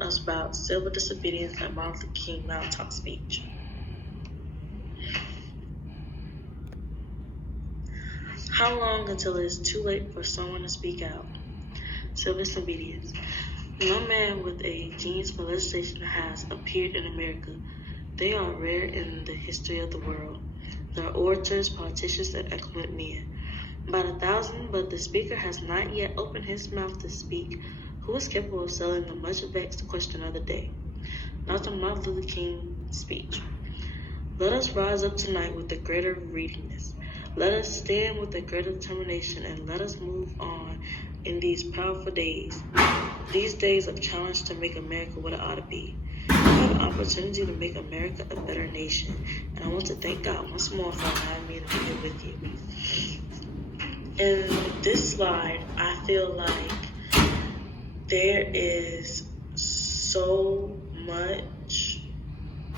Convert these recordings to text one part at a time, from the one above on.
us about civil disobedience at Martin Luther King mountaintop speech. How long until it is too late for someone to speak out? Civil disobedience. No man with a genius for legislation has appeared in America. They are rare in the history of the world. They are orators, politicians, and eloquent men. About 1,000, but the speaker has not yet opened his mouth to speak. Who is capable of settling the much vexed question of the day? Dr. Martin Luther King speech. Let us rise up tonight with a greater readiness. Let us stand with a greater determination, and let us move on in these powerful days. These days of challenge to make America what it ought to be. We have an opportunity to make America a better nation, and I want to thank God once more for allowing me to be here with you. In this slide, I feel like there is so much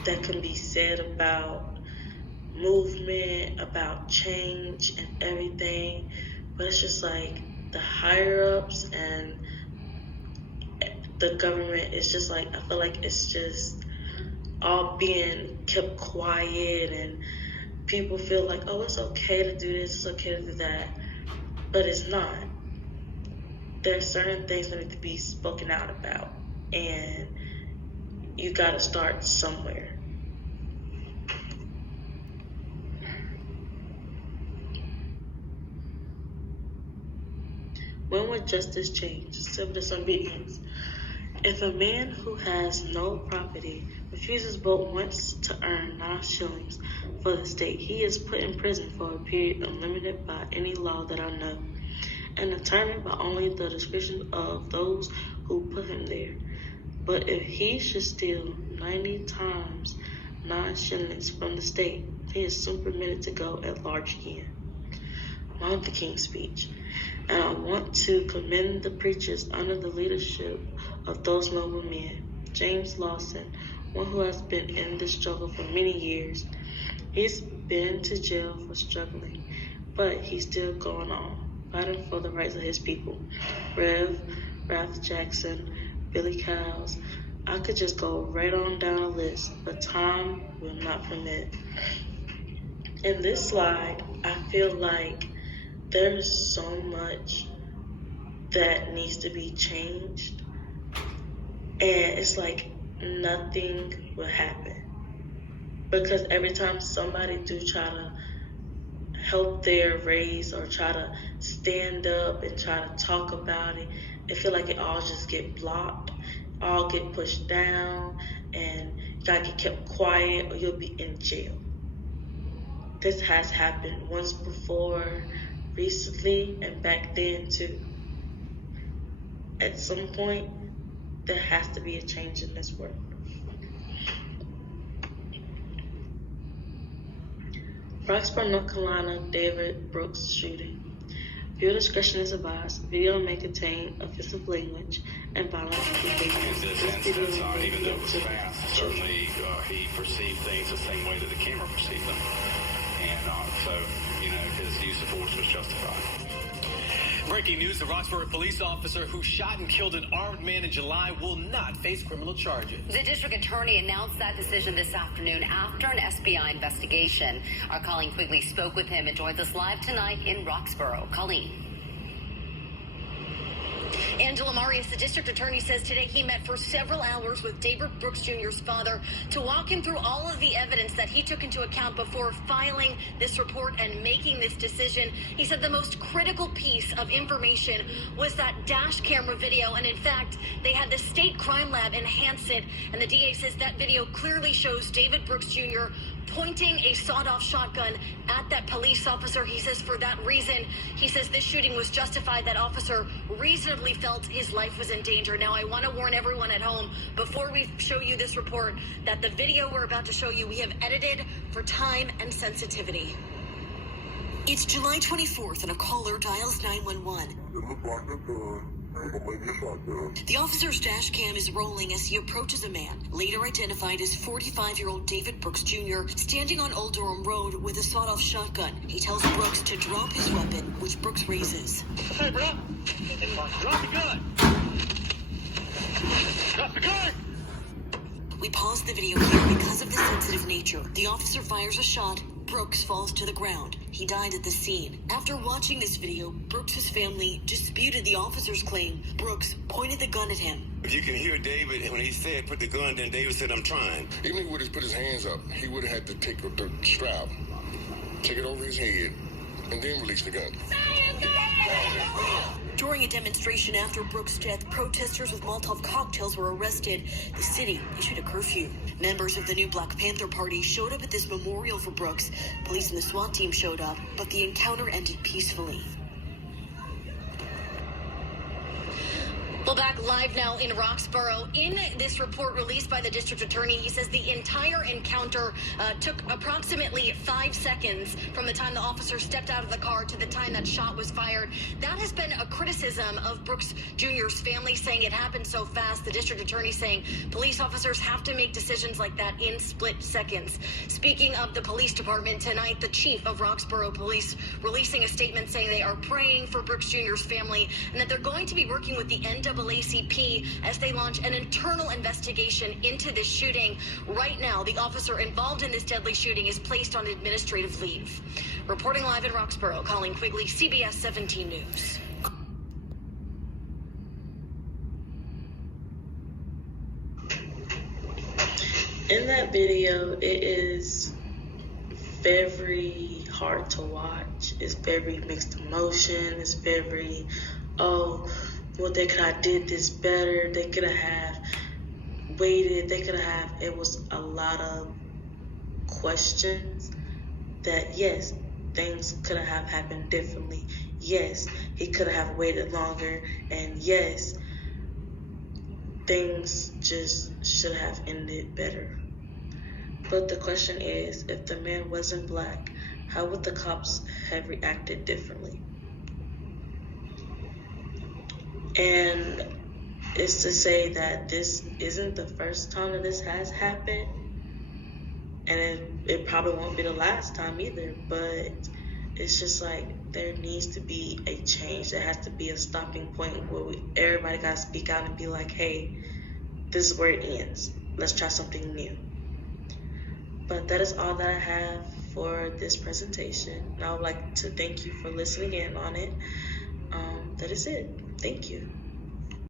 that can be said about movement, about change and everything, but it's just like the higher ups and the government, it's just like, I feel like it's just all being kept quiet, and people feel like, oh, it's okay to do this, it's okay to do that, but it's not. There's certain things that need to be spoken out about, and you gotta start somewhere. When would justice change? Civil disobedience. If a man who has no property refuses but wants to earn 9 shillings for the state, he is put in prison for a period unlimited by any law that I know, and determined by only the discretion of those who put him there. But if he should steal 90 times 9 shillings from the state, he is soon permitted to go at large again. Martin Luther King speech. And I want to commend the preachers under the leadership of those noble men. James Lawson, one who has been in this struggle for many years. He's been to jail for struggling, but he's still going on, fighting for the rights of his people. Ralph Jackson, Billy Cowles. I could just go right on down the list, but time will not permit. In this slide, I feel like there's so much that needs to be changed, and it's like nothing will happen, because every time somebody do try to help their race or try to stand up and try to talk about it, I feel like it all just get blocked, all get pushed down, and you gotta get kept quiet or you'll be in jail. This has happened once before, recently, and back then too. At some point, there has to be a change in this world. Roxborough, North Carolina, David Brooks shooting. Viewer discretion is advised. Video may contain offensive language and violent behavior. This instance, even though it was fast, certainly he perceived things the same way that the camera perceived them. And so, his use of force was justified. Breaking news, the Roxborough police officer who shot and killed an armed man in July will not face criminal charges. The district attorney announced that decision this afternoon after an SBI investigation. Our Colleen Quigley spoke with him and joins us live tonight in Roxborough. Colleen. Angela Marius, the district attorney, says today he met for several hours with David Brooks Jr.'s father to walk him through all of the evidence that he took into account before filing this report and making this decision. He said the most critical piece of information was that dash camera video, and in fact, they had the state crime lab enhance it, and the DA says that video clearly shows David Brooks Jr. pointing a sawed-off shotgun at that police officer. He says for that reason, he says this shooting was justified. That officer reasonably felt his life was in danger. Now, I want to warn everyone at home, before we show you this report, that the video we're about to show you, we have edited for time and sensitivity. It's July 24th, and a caller dials 911. The officer's dash cam is rolling as he approaches a man, later identified as 45-year-old David Brooks Jr., standing on Old Durham Road with a sawed-off shotgun. He tells Brooks to drop his weapon, which Brooks raises. Hey, bro. Drop the gun. Drop the gun. We paused the video here because of the sensitive nature. The officer fires a shot. Brooks falls to the ground. He died at the scene. After watching this video, Brooks' family disputed the officer's claim. Brooks pointed the gun at him. You can hear David when he said, put the gun, then David said, I'm trying. Even if he would have put his hands up, he would have had to take the strap, take it over his head, and then release the gun. During a demonstration after Brooks' death, protesters with Molotov cocktails were arrested. The city issued a curfew. Members of the new Black Panther Party showed up at this memorial for Brooks. Police and the SWAT team showed up, but the encounter ended peacefully. Well, back live now in Roxborough. In this report released by the district attorney, he says the entire encounter took approximately 5 seconds from the time the officer stepped out of the car to the time that shot was fired. That has been a criticism of Brooks Jr.'s family, saying it happened so fast. The district attorney saying police officers have to make decisions like that in split seconds. Speaking of the police department tonight, the chief of Roxborough Police releasing a statement saying they are praying for Brooks Jr.'s family and that they're going to be working with the NAACP as they launch an internal investigation into this shooting. Right now, the officer involved in this deadly shooting is placed on administrative leave. Reporting live in Roxborough, Colleen Quigley, CBS 17 News. In that video, it is very hard to watch. It's very mixed emotion. It's very, well, they could have did this better. They could have waited. It was a lot of questions that, yes, things could have happened differently. Yes, he could have waited longer. And yes, things just should have ended better. But the question is, if the man wasn't black, how would the cops have reacted differently? And it's to say that this isn't the first time that this has happened, and it probably won't be the last time either, but it's just like there needs to be a change. There has to be a stopping point where everybody got to speak out and be like, hey, this is where it ends. Let's try something new. But that is all that I have for this presentation. And I would like to thank you for listening in on it. That is it. Thank you.